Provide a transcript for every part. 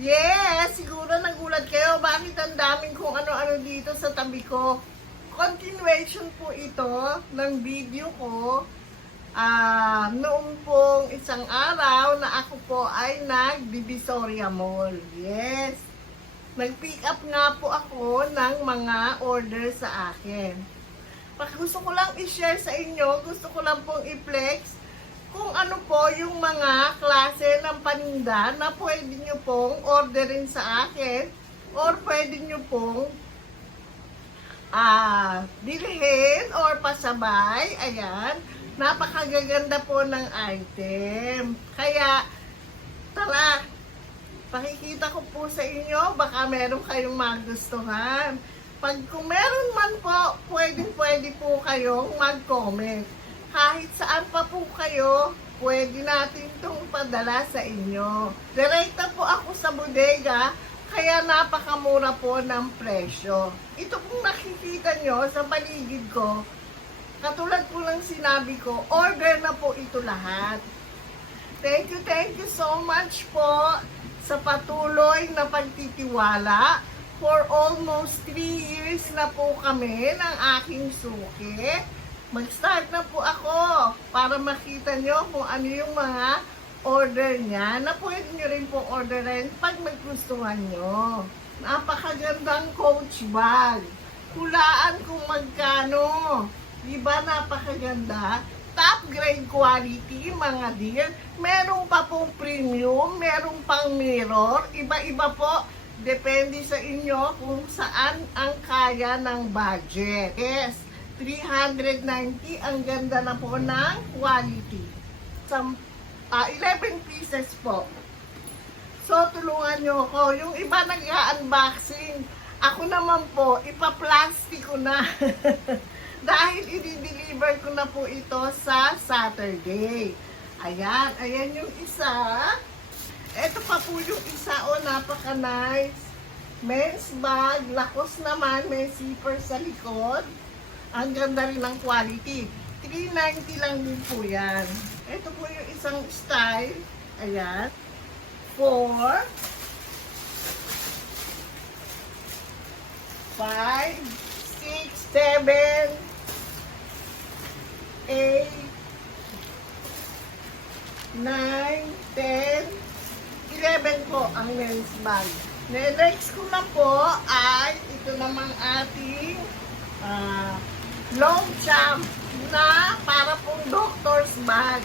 Yes, siguro nagulat kayo. Bakit ang daming kung ano-ano dito sa tabi ko? Continuation po ito ng video ko. Noong pong isang araw na ako po ay nag-Divisoria Mall. Yes. Nag-pick up nga po ako ng mga order sa akin. Gusto ko lang i-share sa inyo, gusto ko lang pong i-flex kung ano po yung mga klase ng paninda na pwede nyo pong orderin sa akin or pwede nyo pong bilhin or pasabay. Ayan, napakagaganda po ng item. Kaya, tara, pakikita ko po sa inyo, baka meron kayong magustuhan. Kung meron man po, pwede po kayong mag-comment. Kahit saan pa po kayo, pwede natin itong padala sa inyo. Direkta po ako sa bodega, kaya napakamura po ng presyo. Ito pong nakikita nyo sa paligid ko, katulad po ng sinabi ko, order na po ito lahat. Thank you so much po sa patuloy na pagtitiwala. For almost 3 years na po kami ng aking suki. Mag-start na po ako para makita nyo kung ano yung mga order niya na pwede nyo rin pong orderin pag nagustuhan nyo. Napakagandang Coach bag. Hulaan kung magkano. Diba napakaganda? Top grade quality mga dear. Meron pa pong premium, meron pang mirror. Iba-iba po. Depende sa inyo kung saan ang kaya ng budget. Yes. 390, ang ganda na po ng quality. 11 pieces po. So, tulungan nyo ako. Yung iba nag-unboxing. Ako naman po, ipa-plastic ko na. Dahil i-deliver ko na po ito sa Saturday. Ayan yung isa. Ito pa po yung isa. Napaka-nice. Men's bag. Lakos naman. May zipper sa likod. Ang ganda rin ng quality. 390 lang din po yan. Ito po yung isang style. Ayan. 4, 5, 6, 7, 8, 9, 10, 11 po ang men's bag. Next ko na po ay ito namang ating long champ na para pong doctor's bag.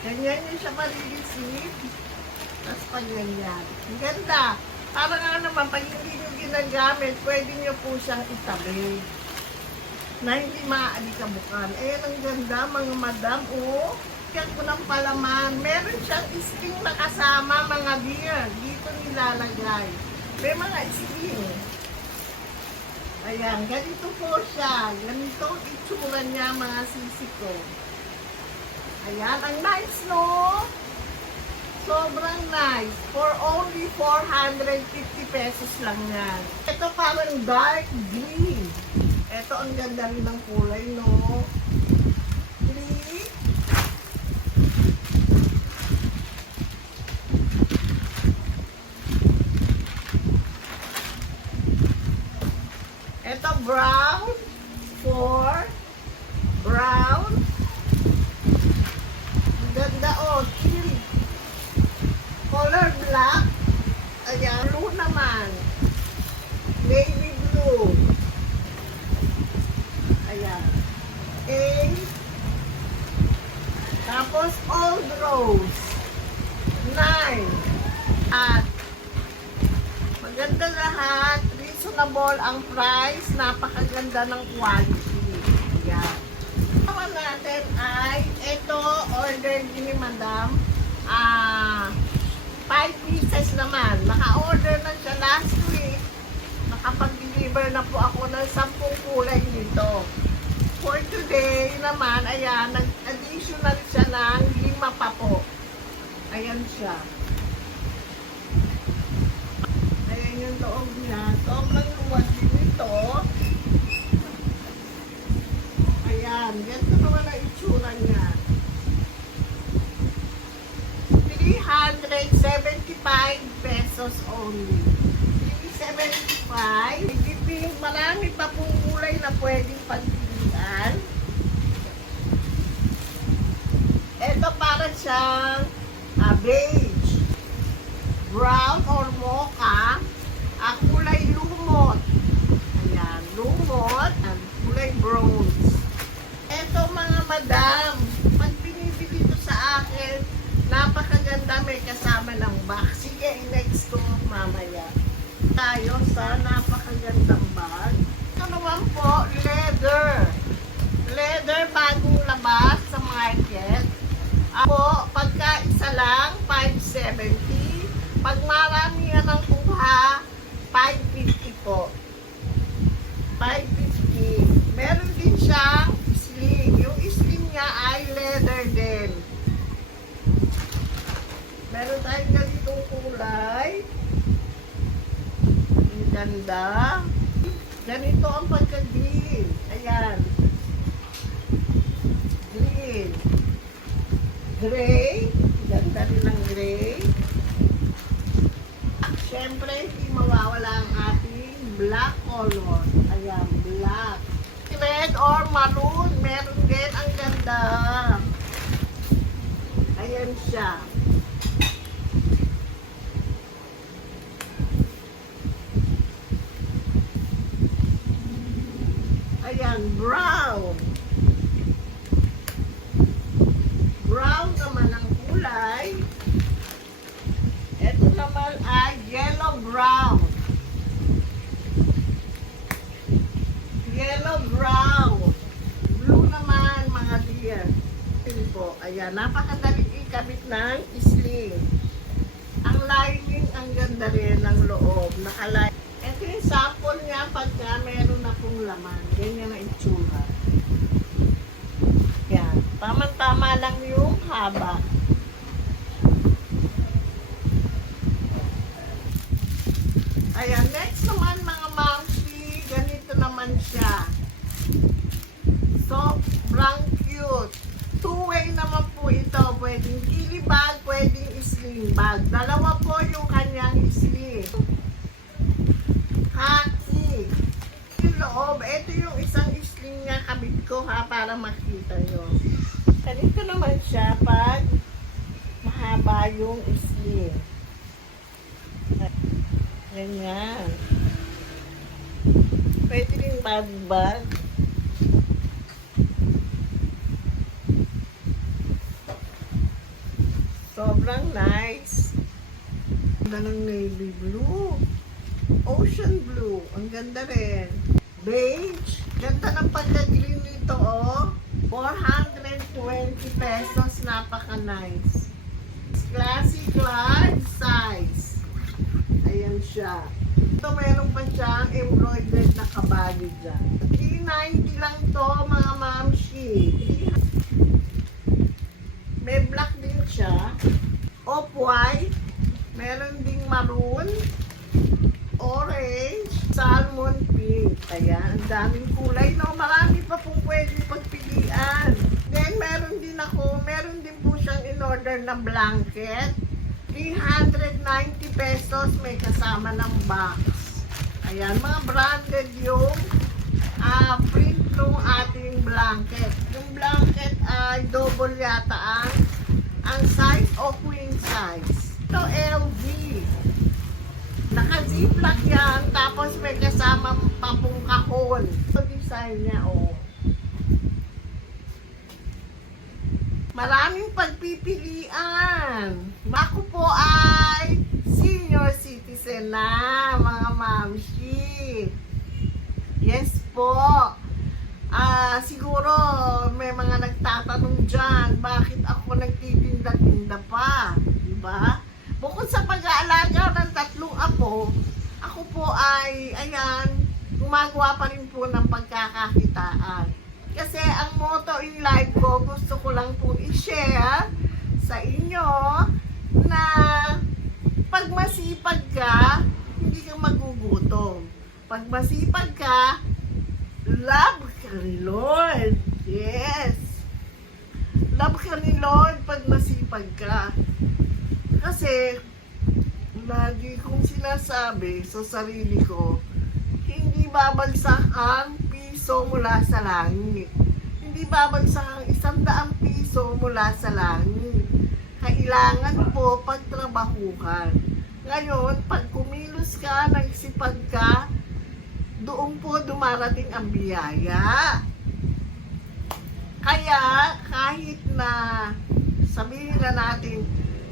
Ganyan yung siya marireceive. Tapos pag ganyan. Ang ganda. Para nga naman, pag hindi nyo ginagamit, pwede nyo po siyang itabi. Na hindi maaalikabukan. Ayan ang ganda mga madam. Kaya ko ng palaman. Meron siyang string na kasama mga dear. Dito nilalagay. May mga string. Ayan, ganito po siya. Ganito ang itsura niya mga sisi ko. Ayan, ang nice no? Sobrang nice. For only 450 pesos lang yan. Ito parang dark green. Ito ang ganda rin ng kulay no? 3. Ito brown, 4, brown, ang ganda chili, color black, ayan, blue naman, navy blue, ayan, tapos old rose, 9, at maganda lahat. Reasonable ang price, napakaganda ng quality. Ayan. Naman natin ay ito, order ni Madam. 5 pieces naman. Naka-order na siya last week. Nakapag-deliver na po ako ng 10 kulay nito. For today naman, ayan, nag-additional siya ng 5 pa po. Ayan siya. Ayan yung loob niya. Sobrang luwag din ito. Ayan. Ganito naman ang itsura niya. 300 375 pesos only. 375. Pipili, marami pa pong kulay na pwedeng pagpilian. Ito para siyang beige, brown or mocha, kulay lumot. Ayan, lumot, at kulay bronze. Ito mga madam, pag binibili ito sa akin, napakaganda, may kasama ng box. Sige, next ko mamaya. Tayo sa napakagandang bag. Ito naman po, leather. Leather, bagong labas sa market. Ako, pagka isa lang, 570. Pag marami yan ang kuha, 550 po. 550. Meron din siyang sling. Yung sling niya ay leather din. Meron tayong ganitong kulay. Ang ganda. Ganito ang pagka-green. Ayan. Green. Gray. Ganda rin ng gray. Siyempre, hindi mawawala ang ating black color. Ayan, black. Red or maroon. Meron din. Ang ganda. Ayan siya. Ayan, brown. Brown naman ang kulay. Ito naman ay yellow-brown. Yellow-brown. Blue naman, mga dear. Ito po. Ayan, napakadaling ikabit ng sling. Ang lining, ang ganda rin ng loob. Nakalay. Ito yung sample niya pagka meron na pong laman. Ganyan ang itsura. Yan. Tama-tama lang yung haba. Ayan. Next naman mga mamsi. Ganito naman siya. Sobrang cute. Two-way naman po ito. Pwedeng kili bag, pwedeng sling bag. Dalawa po yung kanyang sling. Haki. Yung loob, ito yung isang sling nga kabit ko ha, para makita nyo. Ganito naman siya pag mahaba yung sling. Ganyan. Pwede rin bag-bag. Sobrang nice. Ganda ng navy blue. Ocean blue. Ang ganda rin. Beige. Ganda ng pagka-green nito, oh. 420 pesos. Napaka-nice. Classic large size. Ayan siya. Ito meron pa siyang embroidered na kabali dyan. 390 lang to mga mamshi. May black din siya. Off-white. Meron ding maroon. Orange, salmon pink. Ayan, ang daming kulay. No, marami pa pong pwede pagpilian. Then, meron din po siyang in-order na blanket. 390 pesos, may kasama ng box. Ayan, mga branded yung print ng ating blanket. Yung blanket ay double yata ang size o queen size. Ito, LV. Naka-ziplock yan, tapos may kasama pa pong kahon. Ito design niya, oh. Maraming pagpipilian. Ako po ay senior citizen na, mga mamshi. Yes po. Siguro may mga nagtatanong dyan, bakit ako nagtitinda-tinda pa? Diba? Bukod sa pag-aalaga ng 3 apo, ako po ay, ayan, gumagawa pa rin po ng pagkakakitaan. Kasi ang motto in life ko, gusto ko lang po i-share sa inyo na pag masipag ka, hindi ka magugutom. Pag masipag ka, love ka ni Lord. Yes. Love ka ni Lord pag masipag ka. Kasi Kasi, lagi kong sinasabi sa sarili ko, hindi babagsak ang piso mula sa langit. Hindi babagsak ang 100 piso mula sa langit. Kailangan po pagtrabahuhan. Ngayon, pag kumilos ka, nagsipag ka, doon po dumarating ang biyaya. Kaya, kahit na sabihin na natin,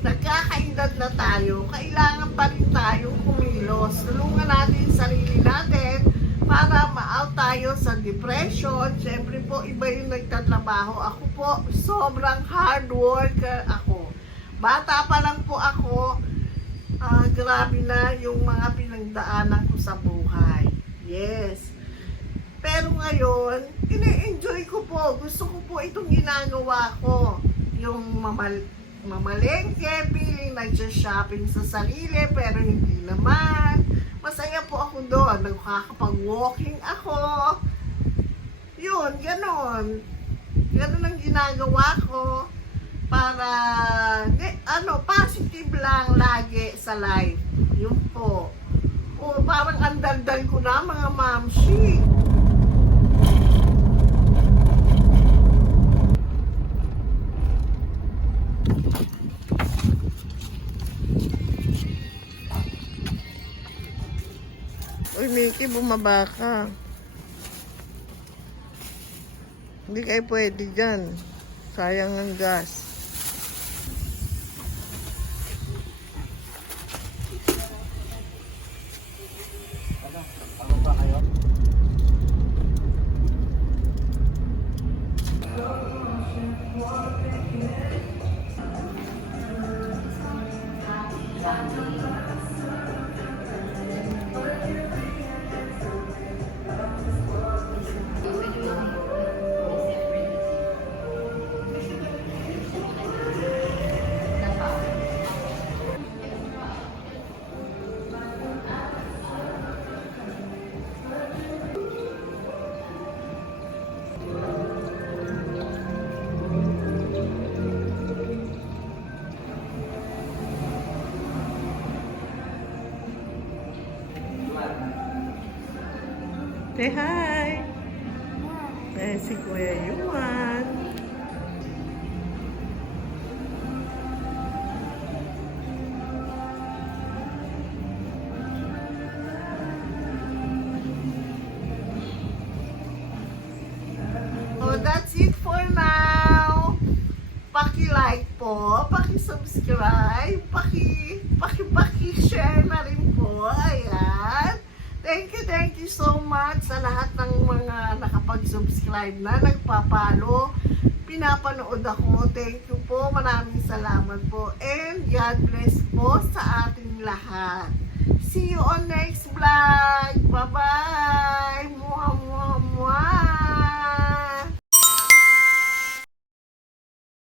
nagkakaedad na tayo, kailangan pa rin tayong kumilos. Tulungan natin sarili natin para ma-out tayo sa depression. Siyempre po, iba yung nagtatrabaho. Ako po, sobrang hard worker ako. Bata pa lang po ako, grabe na yung mga pinagdaanan ko sa buhay. Yes. Pero ngayon, ine-enjoy ko po. Gusto ko po itong ginagawa ko. Yung mamalengke, feeling nagsha-shopping sa sarili, pero hindi naman. Masaya po ako doon. Nagkakapag-walking ako. Yun, ganon. Ganon ang ginagawa ko para, positive lang lagi sa life. Yun po. O, parang andaldal ko na, mga mamshi. Uy, Mickey, bumaba ka. Hindi kayo pwede dyan. Sayang ang gas. Say hi! Eh, si Kuya Yuan. So, that's it for now. Paki-like po, paki-subscribe, paki-share na rin po. Ayan. Thank you so much sa lahat ng mga nakapag-subscribe na, nagpapalo, pinapanood ako. Thank you po, maraming salamat po. And God bless po sa ating lahat. See you on next vlog. Bye-bye!